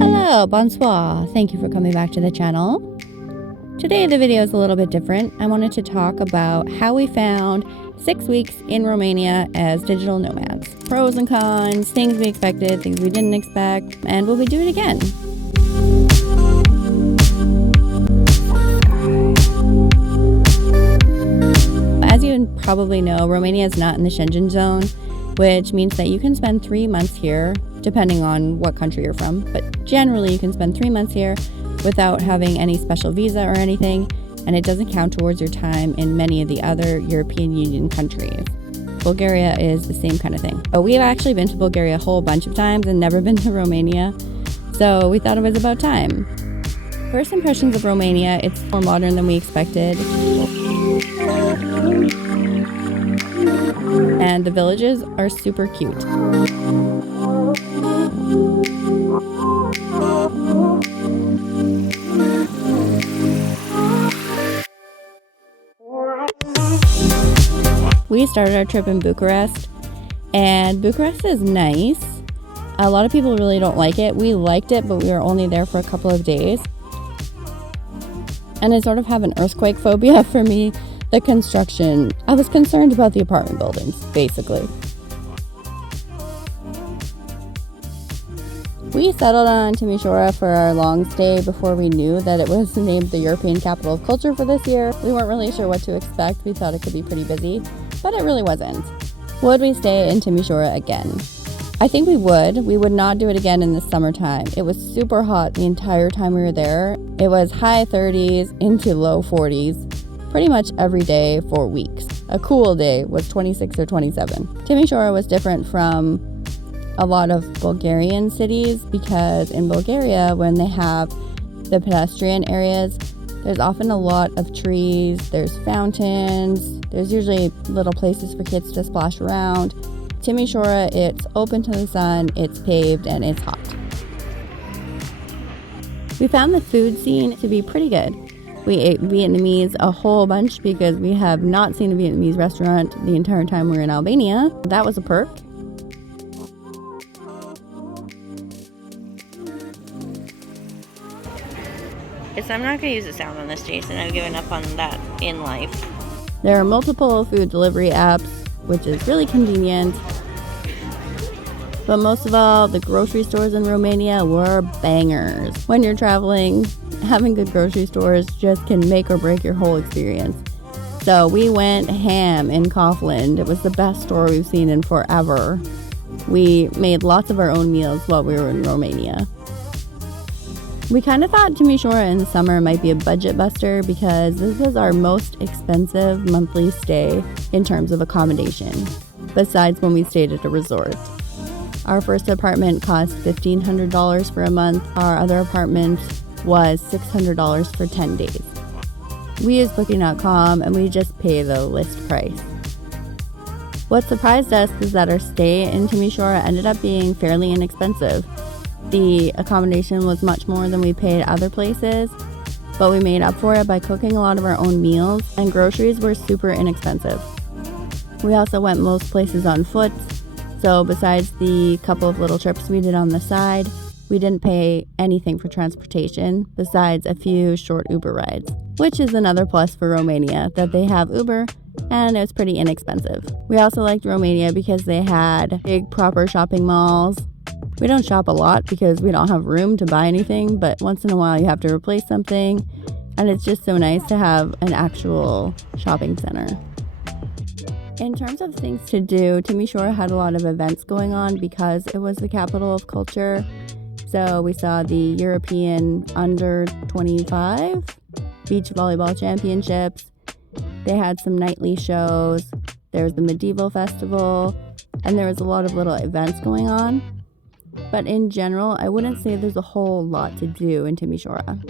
Hello, bonsoir. Thank you for coming back to the channel. Today the video is a little bit different. I wanted to talk about how we found 6 weeks in Romania as digital nomads. Pros and cons, things we expected, things we didn't expect, and will we do it again? As you probably know, Romania is not in the Schengen Zone, which means that you can spend 3 months here, depending on what country you're from, but generally you can spend 3 months here without having any special visa or anything, and it doesn't count towards your time in many of the other European Union countries. Bulgaria is the same kind of thing. But we've actually been to Bulgaria a whole bunch of times and never been to Romania, so we thought it was about time. First impressions of Romania, it's more modern than we expected. And the villages are super cute. We started our trip in Bucharest, and Bucharest is nice. A lot of people really don't like it. We liked it, but we were only there for a couple of days. And I sort of have an earthquake phobia for me. The construction, I was concerned about the apartment buildings, basically. We settled on Timisoara for our long stay before we knew that it was named the European Capital of Culture for this year. We weren't really sure what to expect. We thought it could be pretty busy, but it really wasn't. Would we stay in Timisoara again? I think we would. We would not do it again in the summertime. It was super hot the entire time we were there. It was high 30s into low 40s. Pretty much every day for weeks. A cool day was 26 or 27. Timisoara was different from a lot of Bulgarian cities because in Bulgaria, when they have the pedestrian areas, there's often a lot of trees, there's fountains, there's usually little places for kids to splash around. Timisoara, it's open to the sun, it's paved, and it's hot. We found the food scene to be pretty good. We ate Vietnamese a whole bunch because we have not seen a Vietnamese restaurant the entire time we were in Albania. That was a perk. I'm not going to use the sound on this, Jason. I've given up on that in life. There are multiple food delivery apps, which is really convenient. But most of all, the grocery stores in Romania were bangers. When you're traveling, having good grocery stores just can make or break your whole experience. So we went ham in Kaufland. It was the best store we've seen in forever. We made lots of our own meals while we were in Romania. We kind of thought Timisoara in the summer might be a budget buster because this was our most expensive monthly stay in terms of accommodation, besides when we stayed at a resort. Our first apartment cost $1,500 for a month. Our other apartment was $600 for 10 days. We used Booking.com and we just pay the list price. What surprised us is that our stay in Timisoara ended up being fairly inexpensive. The accommodation was much more than we paid other places, but we made up for it by cooking a lot of our own meals, and groceries were super inexpensive. We also went most places on foot, so besides the couple of little trips we did on the side, we didn't pay anything for transportation besides a few short Uber rides, which is another plus for Romania, that they have Uber and it was pretty inexpensive. We also liked Romania because they had big proper shopping malls. We don't shop a lot because we don't have room to buy anything, but once in a while you have to replace something, and it's just so nice to have an actual shopping center. In terms of things to do, Timisoara had a lot of events going on because it was the capital of culture. So we saw the European under 25 beach volleyball championships. They had some nightly shows. There was the medieval festival, and there was a lot of little events going on. But in general, I wouldn't say there's a whole lot to do in Timisoara.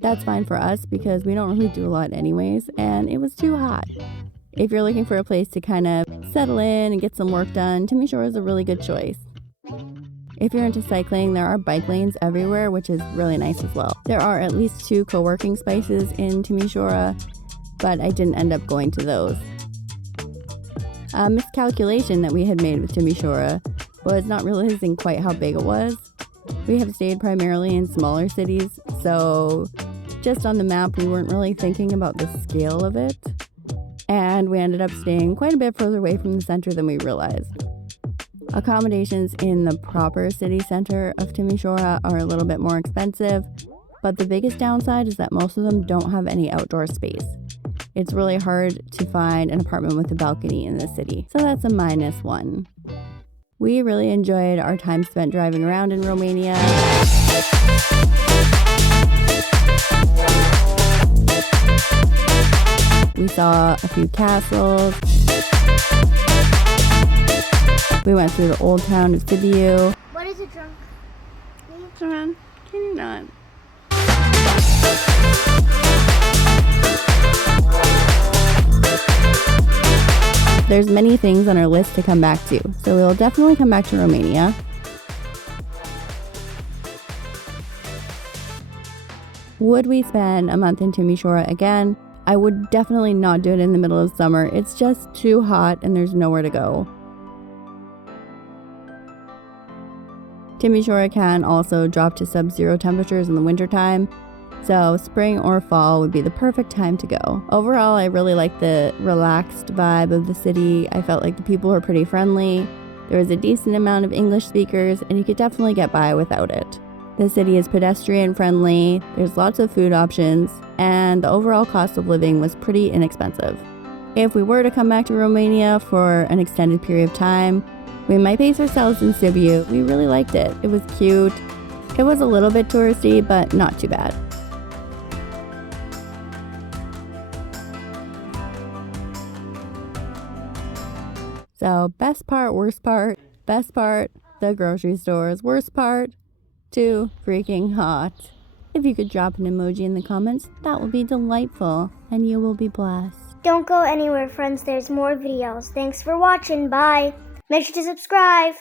That's fine for us because we don't really do a lot anyways, and it was too hot. If you're looking for a place to kind of settle in and get some work done, Timisoara is a really good choice. If you're into cycling, there are bike lanes everywhere, which is really nice as well. There are at least 2 co-working spaces in Timisoara, but I didn't end up going to those. A miscalculation that we had made with Timisoara was not realizing quite how big it was. We have stayed primarily in smaller cities, so just on the map we weren't really thinking about the scale of it, and we ended up staying quite a bit further away from the center than we realized. Accommodations in the proper city center of Timisoara are a little bit more expensive, but the biggest downside is that most of them don't have any outdoor space. It's really hard to find an apartment with a balcony in the city, so that's a -1. We really enjoyed our time spent driving around in Romania. We saw a few castles. We went through the old town of Sibiu. What is it, drunk? John, can you not? There's many things on our list to come back to, so we'll definitely come back to Romania. Would we spend a month in Timisoara again? I would definitely not do it in the middle of summer. It's just too hot and there's nowhere to go. Timisoara can also drop to sub-zero temperatures in the wintertime, so spring or fall would be the perfect time to go. Overall, I really like the relaxed vibe of the city. I felt like the people were pretty friendly. There was a decent amount of English speakers, and you could definitely get by without it. The city is pedestrian friendly, there's lots of food options, and the overall cost of living was pretty inexpensive. If we were to come back to Romania for an extended period of time, we might base ourselves in Sibiu. We really liked it. It was cute. It was a little bit touristy, but not too bad. So best part, worst part. Best part, the grocery stores. Worst part, too freaking hot. If you could drop an emoji in the comments, that would be delightful, and you will be blessed. Don't go anywhere, friends. There's more videos. Thanks for watching. Bye. Make sure to subscribe.